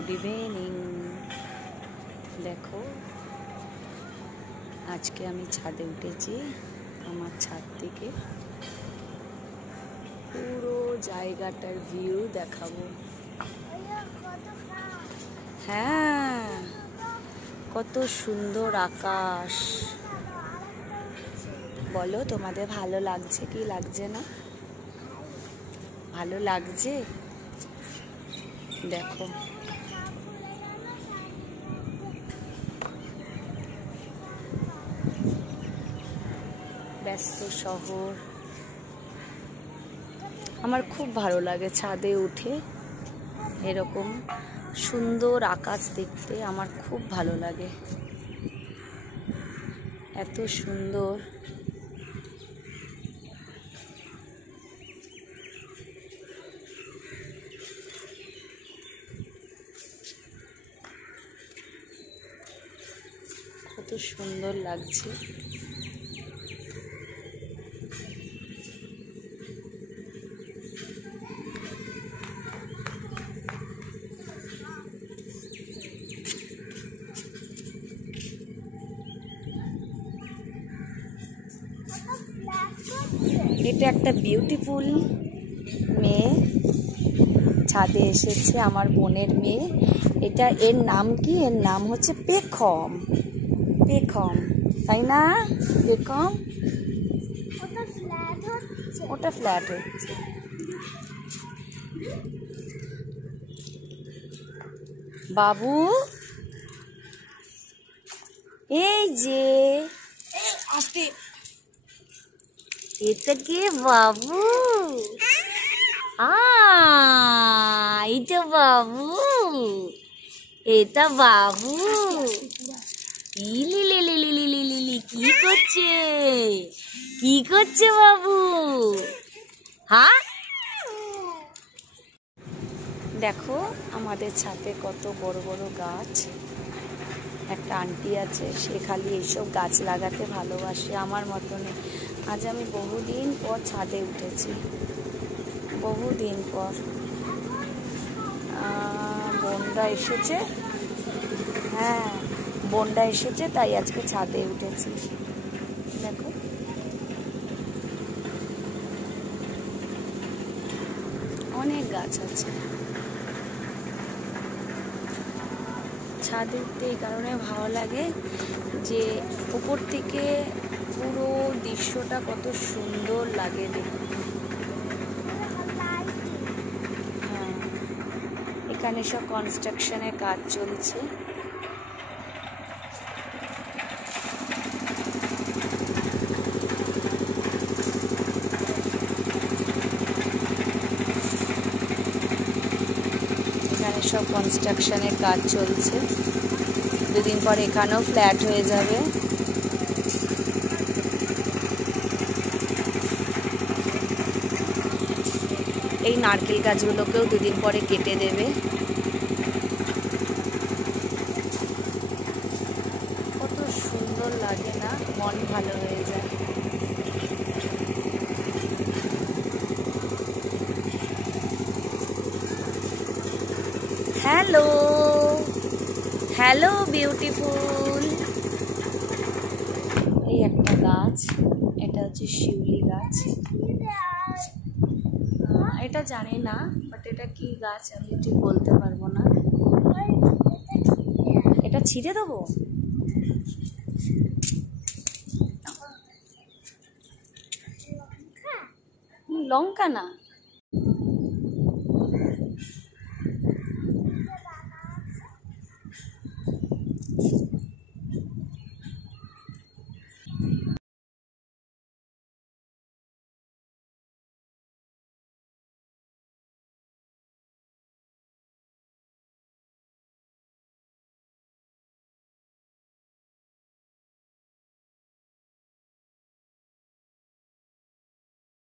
Good evening. দেখো আজকে আমি ছাদে উঠেছি। আমার ছাদ থেকে পুরো জায়গাটার ভিউ দেখাবো। হ্যাঁ, কত সুন্দর আকাশ। বলো তোমাদের ভালো লাগছে কি লাগছে না? ভালো লাগছে? দেখো ব্যস্ত শহর। আমার খুব ভালো লাগে ছাদে উঠে এরকম সুন্দর আকাশ দেখতে। আমার খুব ভালো লাগে, এত সুন্দর। কত সুন্দর লাগছে। এটা একটা বিউটিফুল মেয়ে ছাদে এসেছে, আমার বোনের মেয়ে। এটা এর নাম কি? এর নাম হচ্ছে পেখম। পেখম, তাই না? পেখম। ওটা ফ্ল্যাট হচ্ছে। বাবু এই যে আসতে, এটা কে বাবু? এটা বাবু, এটা বাবু। ইলি লিলি লিলি লিলি লি, কি করছে? কি করছে বাবু? হ্যাঁ, দেখো আমাদের ছাদে কত বড় বড় গাছ। একটা আন্টি আছে, সে খালি এইসব গাছ লাগাতে ভালোবাসে আমার মতনই। আজ আমি বহুদিন পর ছাদে উঠেছি, বহুদিন পর। বোনরা এসেছে, হ্যাঁ বোনরা এসেছে, তাই আজকে ছাদে উঠেছি। দেখো অনেক গাছ আছে। ছাদে উঠতে এই কারণে ভালো লাগে যে উপর থেকে পুরো দৃশ্যটা কত সুন্দর লাগে দেখতে। হ্যাঁ, এখানে সব কনস্ট্রাকশনের কাজ চলছে। এখানে সব কনস্ট্রাকশনের কাজ চলছে। দুদিন পর এখানেও ফ্ল্যাট হয়ে যাবে। এই নারকেল গাছগুলোকেও দুদিন পরে কেটে দেবে। কত সুন্দর লাগে না? মন ভালো হয়ে যায়। Hello hello beautiful. এই একটা গাছ, এটা হচ্ছে শিউলি গাছ। এটা জানি না, বাট এটা কি গাছ আমি ঠিক বলতে পারবো না। এটা ছিঁড়ে দেবো? লঙ্কা না,